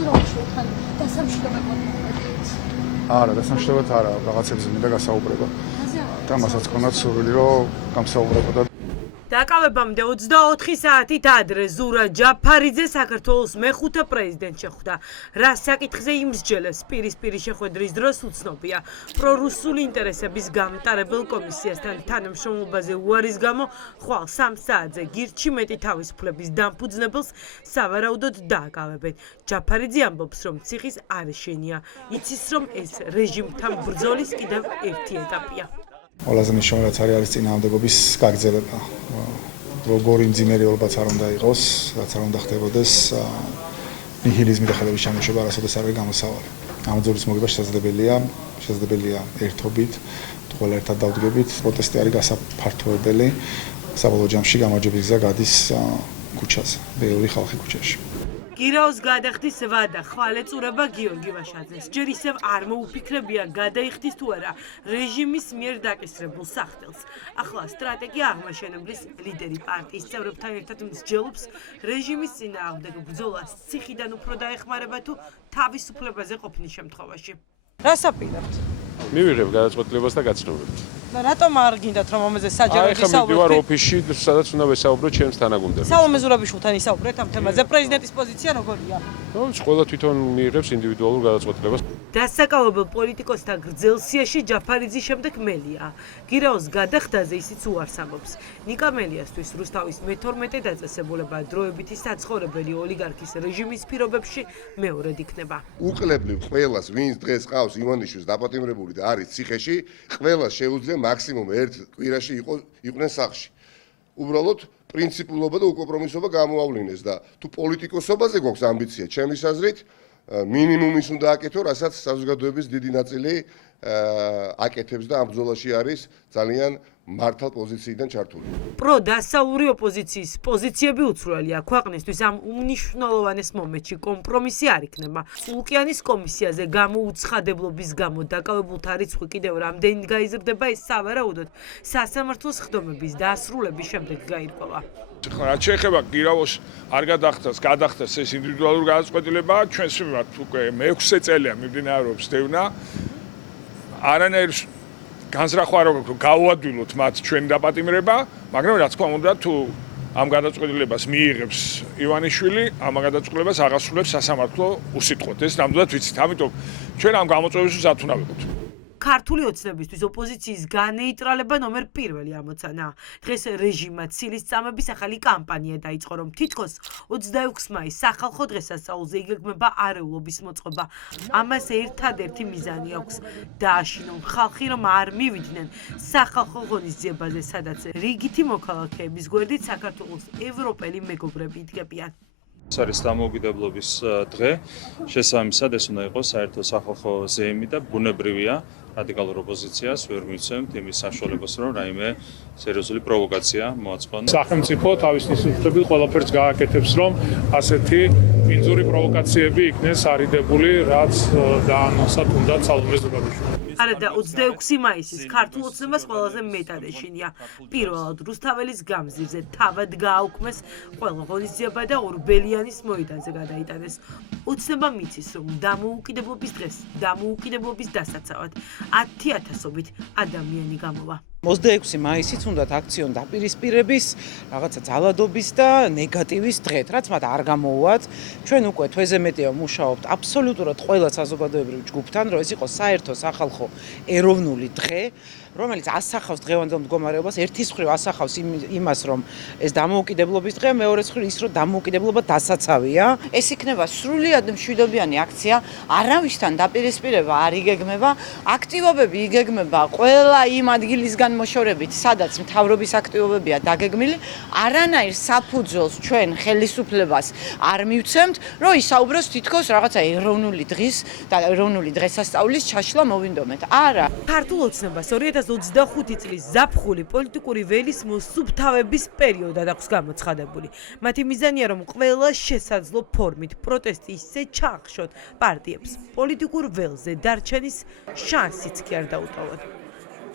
მოძრაობაშთან დასამშვიდობად მოგვიყვებით. არა, დასამშვიდობად არა, რაღაცებზე მინდა გასაუბრება. და მასაც ქონდა სურვილი, რომ გამსაუბრებოდა. დაკავებამდე 24 საათით ადრე ზურა ჯაფარიძე საქართველოს მეხუთე პრეზიდენტ შეხვდა. რა საკითხზე იმსჯელებს პირისპირი შეხვედრის დროს უცნობია. პრორუსული ინტერესების გამტარებელ კომისიასთან თანამშრომლობაზე უარის გამო ხვალ 3 საათზე გირჩი მეტი თავისუფლების დამფუძნებელს სავარაუდოდ დააკავებენ. ჯაფარიძე ამბობს, რომ ციხის არეშენია. იცის, რომ ეს რეჟიმთან ბრძოლის კიდევ ერთი ეტაპია. ყველაზე მნიშვნელოვანი რაც არის წინააღმდეგობის გაგრძელება. როგორი ინჟინერიულობაც არ უნდა იყოს, რაც არ უნდა ხდებოდეს, ნიჰილიზმი და ხელების ჩამოშობა არასოდეს არ არის გამოსავალი. ამ ძურის მოგება შესაძლებელია ერთობით, ყველა ერთად დავდგებით. პროტესტი არის გასაფართოებელი. საბოლოო ჯამში გამარჯვების გზა გადის ქუჩაზე, ბევრი ხალხი ქუჩაში. გირაოს გადახდის ვადა ხვალეწურება გიორგი ვაშაძეს. ჯერ ისევ არ მოუფიქრებია გადაიხდის თუ არა რეჟიმის მიერ დაკისრებულ სახტელს. ახლა სტრატეგია აღმაშენებლის ლიდერი პარტიის წევრებთან ერთად მსჯელობს რეჟიმის წინააღმდეგ ბრძოლას ციხიდან უფრო დაეხმარება თუ თავისუფლებაზე ყოფნის შემთხვევაში. რას აპირებთ? მივიღებ გადაწყვეტილებას და გაცნობებთ. და რატომ არ გინდათ რომ ამაზე საჯარო ისაუბროთ? ახლა მივდივარ ოფისში, სადაც უნდა ვესაუბროთ ჩემს თანაგუნდებს. სალომე ზურაბიშვილთან ისაუბრეთ ამ თემაზე. პრეზიდენტის პოზიცია როგორია? ყველა თვითონ მიიღებს ინდივიდუალურ გადაწყვეტილებას. დასაკავებელ პოლიტიკოსთა გრძელ სიაში ჯაფარიძის შემდეგ მელია. გირაოს გადახდაზე ისიც უარს ამბობს. ნიკა მელიასთვის რუსთავის მე-12 დაწესებულება დროებითი საცხოვრებელი ოლიგარქის რეჟიმის პირობებში მეორედ იქნება. უკლებლივ ყველას, ვინც დღეს ყავს ივანიშვილს დაპატიმრებული და არის ციხეში, ყველას შეუძლია მაქსიმუმ ერთ კვირაში იყვნენ სახლში. უბრალოდ პრინციპულობა და უკომპრომისობა გამოავლინეს და თუ პოლიტიკოსობაზე გვაქვს ამბიცია, ჩემის აზრით, მინიმუმის უნდა აკეთო, რასაც საზოგადოების დიდი ნაწილი აკეთებს და ამ ბრძოლაში არის ძალიან მართალ პოზიციიდან ჩართული. პროდასაური ოპოზიციის პოზიციები უცვლელია. ქვეყნისთვის ამ უმნიშვნელოვანეს მომენტში კომპრომისი არ იქნება. სულკიანის კომისიაზე გამოუცხადებლობის გამო დაკავებულთა რიცხვი კიდევ რამდენით გაიზრდება, ეს სავარაუდოდ სასამართლოს ხდომების დასრულების შემდეგ გაირკვევა. რაც შეეხება გირაოს არ გადახდეს ეს ინდივიდუალური გადაწყვეტილება, ჩვენს მიმართ უკვე მე-6 წელია მიმდინარეობს დევნა. არანაირ განზრახვა არ აქვს, რომ გავუადვილოთ მათ ჩვენი დაპატიმრება, მაგრამ რა თქმა უნდა, თუ ამ გადაწყვეტილებას მიიღებს ივანიშვილი, ამ გადაწყვეტილებას აღასრულებს სასამართლო უსიტყვოდ. ეს ნამდვილად ვიცით, ამიტომ ჩვენ ამ გამოწვევისთვის ათ უნდა ვიყოთ. ქართული ოცნებისთვის ოპოზიციის განეიტრალება ნომერ პირველი ამოცანა. დღეს რეჟიმმა ცილის წამების ახალი კამპანია დაიწყო, რომ თითქოს 26 მაისს სახალხო დღესასწაულზე იგეგმება არეულობის მოწყობა. ამას ერთადერთი მიზანი აქვს. დააშინონ ხალხი, რომ არ მივიდნენ სახალხო ღონისძიებაზე, სადაც რიგითი მოქალაქეების გვერდით საქართველოს ევროპელი მეგობრები იდგებიან. ეს არის დამოუკიდებლობის დღე. შესაბამისად ეს უნდა იყოს საერთო სახალხო ზეიმი და ბუნებრივია რადიკალურ ოპოზიციას ვერ მივცემთ იმის საშუალებას, რომ რაიმე სერიოზული პროვოკაცია მოაწყონ. სახელმწიფო თავის ნისლით ყველაფერს გააკეთებს, რომ ასეთი მინძური პროვოკაციები იქნეს არიდებული, რაც დაანონსა თუნდაც სალომე ზურაბიშვილი. არადა 26 მაისის ქართულ ოცნებას ყველაზე მეტად ეშინია. პირველად რუსთაველის გამზირზე თავად გააუქმეს ყველა ღონისძიება და ორბელიანის მოედანზე გადაიტანეს. ოცნება მიცის, რომ დამოუკიდებლობის დღეს, დამოუკიდებლობის დასაცავად 10,000-ობით ადამიანი გამოვა. 26 მაისიც უნდათ აქციონ დაპირისპირების, რაღაცა ძალადობის და ნეგატივის დღეთ, რაც მათ არ გამოუვათ. ჩვენ უკვე თვეზე მეტია მუშაობთ აბსოლუტურად ყველა საზოგადოებრივ ჯგუფთან, რომ ეს იყოს საერთო სახალხო ეროვნული დღე, რომელიც ასახავს დღევანდელ მდგომარეობას, ერთის მხრივ ასახავს იმას, რომ ეს დამოუკიდებლობის დღე, მეორეს მხრივ ის, რომ დამოუკიდებლობა დასაცავია. ეს იქნება სრულიად მშვიდობიანი აქცია, არავისთან დაპირისპირება არ იგეგმება, აქტივობები იგეგმება ყველა იმ ადგილისგან მოშორებით, სადაც მთავრობის აქტივობებია დაგეგმილი, არანაირ საფუძველს ჩვენ ხელისუფლებას არ მივცემთ, რომ ისაუბროს თითქოს რაღაცა ეროვნული დღის და ეროვნული დღესასწაულის ჩაშლა მოვინდომეთ. არა. ქართულ ოცნებას 2025 წლის ზაფხული პოლიტიკური ველის მოსუფთავების პერიოდად აქვს გამოცხადებული. მათი მიზანია, რომ ყველა შესაძლო ფორმით პროტესტი ისე ჩაახშოთ პარტიებს პოლიტიკურ ველზე დარჩენის შანსიც კი არ დაუტოვოთ.